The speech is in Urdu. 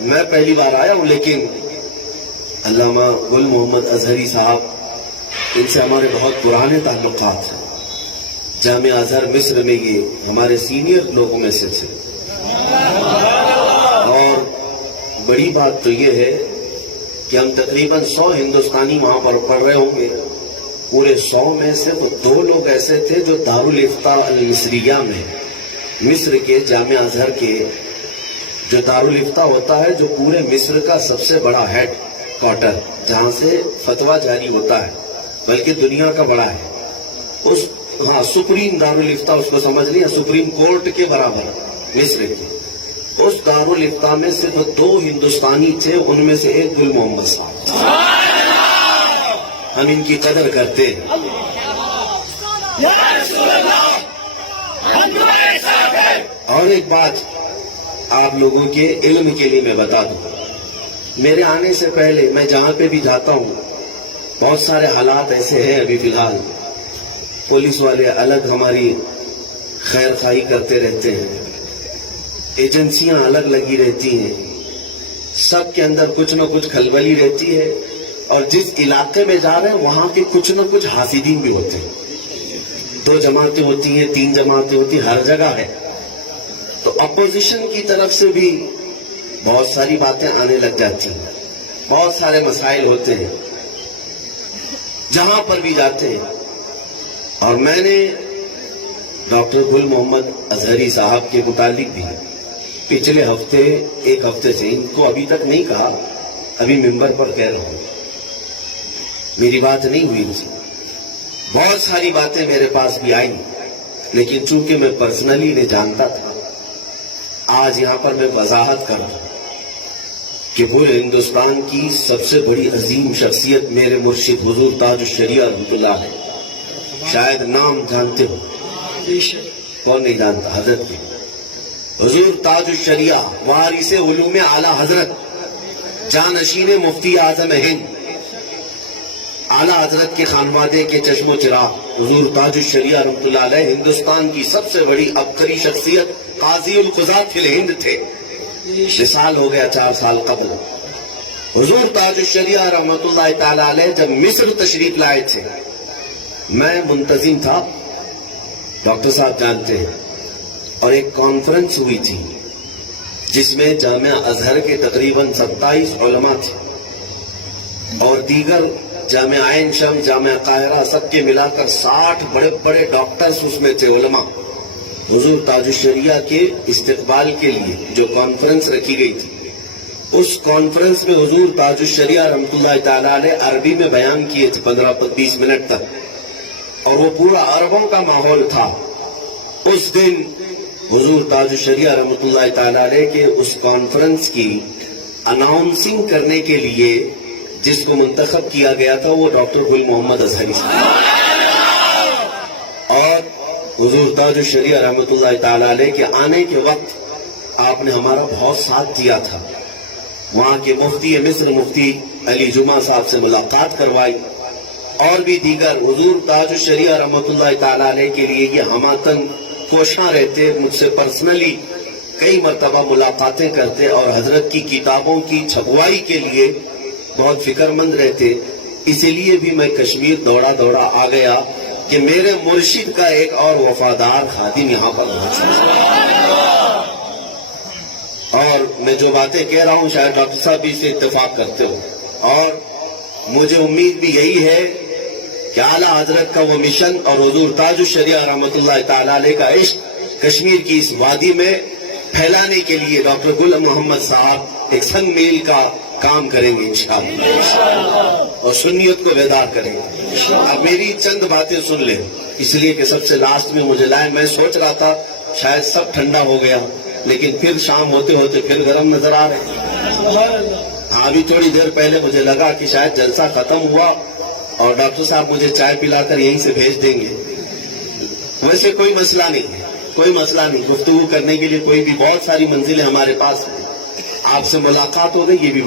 میں پہلی بار آیا ہوں، لیکن علامہ گل محمد اظہری صاحب، ان سے ہمارے بہت پرانے تعلقات ہیں۔ جامعہ ازہر مصر میں یہ ہمارے سینئر لوگوں میں سے تھے، اور بڑی بات تو یہ ہے کہ ہم تقریباً 100 ہندوستانی وہاں پر پڑھ رہے ہوں گے۔ پورے 100 میں سے تو 2 لوگ ایسے تھے جو دارالافتاء المصریہ میں، مصر کے جامعہ ازہر کے جو دارالافتاء ہوتا ہے، جو پورے مصر کا سب سے بڑا ہیڈ کوارٹر، جہاں سے فتویٰ جاری ہوتا ہے، بلکہ دنیا کا بڑا ہے، سپریم دارالافتاء اس کو سمجھ لیں، سپریم کورٹ کے برابر مصر کے، اس دارالافتاء میں صرف 2 ہندوستانی تھے، ان میں سے ایک گل محمد صاحب۔ ہم ان کی قدر کرتے ہیں۔ اور ایک بات آپ لوگوں کے علم کے لیے میں بتا دوں، میرے آنے سے پہلے میں جہاں پہ بھی جاتا ہوں، بہت سارے حالات ایسے ہیں ابھی فی الحال، پولیس والے الگ ہماری خیر خواہی کرتے رہتے ہیں، ایجنسیاں الگ لگی رہتی ہیں، سب کے اندر کچھ نہ کچھ کھلبلی رہتی ہے، اور جس علاقے میں جا رہے ہیں وہاں کے کچھ نہ کچھ حاسدین بھی ہوتے ہیں۔ 2 جماعتیں ہوتی ہیں، 3 جماعتیں ہوتی ہیں، ہر جگہ ہے۔ تو اپوزیشن کی طرف سے بھی بہت ساری باتیں آنے لگ جاتی ہیں، بہت سارے مسائل ہوتے ہیں جہاں پر بھی جاتے ہیں۔ اور میں نے ڈاکٹر گل محمد اظہری صاحب کے متعلق بھی پچھلے ہفتے، 1 ہفتے سے، ان کو ابھی تک نہیں کہا، ابھی ممبر پر کہہ رہا ہوں، میری بات نہیں ہوئی ان سے۔ بہت ساری باتیں میرے پاس بھی آئیں، لیکن چونکہ میں پرسنلی انہیں جانتا تھا، آج یہاں پر میں وضاحت کر رہا ہوں کہ پورے ہندوستان کی سب سے بڑی عظیم شخصیت میرے مرشد حضور تاج الشریعہ رحمۃ اللہ علیہ، شاید نام جانتے ہو، کون نہیں جانتا؟ حضرت کے حضور تاج الشریعہ، وارث علوم اعلیٰ حضرت، جانشین مفتی اعظم ہند، اعلیٰ حضرت کے خانوادے کے چشم و چراغ حضور تاج الشریعہ رحمۃ اللہ علیہ، ہندوستان کی سب سے بڑی عبقری شخصیت، قاضی القضات فی الہند تھے۔ وصال ہو گیا 4 سال قبل۔ حضور تاج الشریعہ رحمۃ اللہ تعالی علیہ جب مصر تشریف لائے تھے، میں منتظم تھا، ڈاکٹر صاحب جانتے ہیں، اور ایک کانفرنس ہوئی تھی جس میں جامعہ ازہر کے تقریباً 27 علماء تھے، اور دیگر جامعہ عین شمس، جامعہ قاہرہ، سب کے ملا کر 60 بڑے بڑے ڈاکٹرز اس میں تھے، علماء۔ حضور تاج الشریعہ کے استقبال کے لیے جو کانفرنس رکھی گئی تھی، اس کانفرنس میں حضور تاج الشریعہ رحمۃ اللہ تعالی علیہ عربی میں بیان کیے تھے 15-20 منٹ تک، اور وہ پورا عربوں کا ماحول تھا۔ اس دن حضور تاج الشریعہ رحمۃ اللہ تعالی علیہ کے اس کانفرنس کی اناؤنسنگ کرنے کے لیے جس کو منتخب کیا گیا تھا، وہ ڈاکٹر گل محمد اظہری صاحب، اور حضور تاج الشریعہ رحمۃ اللہ تعالی علیہ کے آنے کے وقت آپ نے ہمارا بہت ساتھ دیا تھا۔ وہاں کے مفتی مصر مفتی علی جمعہ صاحب سے ملاقات کروائی، اور بھی دیگر حضور تاج الشریعہ رحمۃ اللہ تعالی علیہ کے لیے یہ ہماتن کوشاں رہتے، مجھ سے پرسنلی کئی مرتبہ ملاقاتیں کرتے، اور حضرت کی کتابوں کی چھپوائی کے لیے بہت فکر مند رہتے۔ اسی لیے بھی میں کشمیر دوڑا دوڑا آ گیا کہ میرے مرشد کا ایک اور وفادار خادم یہاں پر ہونا چاہیے۔ اور میں جو باتیں کہہ رہا ہوں شاید ڈاکٹر صاحب بھی اسے اتفاق کرتے ہو، اور مجھے امید بھی یہی ہے کہ اعلیٰ حضرت کا وہ مشن اور حضور تاج الشریعہ رحمۃ اللہ تعالی علیہ کا عشق کشمیر کی اس وادی میں پھیلانے کے لیے ڈاکٹر گل محمد صاحب ایک سنگ میل کا کام کریں گے انشاءاللہ، اور سنیت کو بیدار کریں گے۔ اب میری چند باتیں سن لیں، اس لیے کہ سب سے لاسٹ میں مجھے لائن، میں سوچ رہا تھا شاید سب ٹھنڈا ہو گیا، لیکن پھر شام ہوتے ہوتے پھر گرم نظر آ رہے ہیں۔ ابھی تھوڑی دیر پہلے مجھے لگا کہ شاید جلسہ ختم ہوا اور ڈاکٹر صاحب مجھے چائے پلا کر یہیں سے بھیج دیں گے۔ ویسے کوئی مسئلہ نہیں ہے، کوئی مسئلہ نہیں، گفتگو کرنے کے لیے کوئی بھی، بہت ساری منزلیں ہمارے پاس ہیں، آپ سے ملاقات ہو گئی، یہ بھی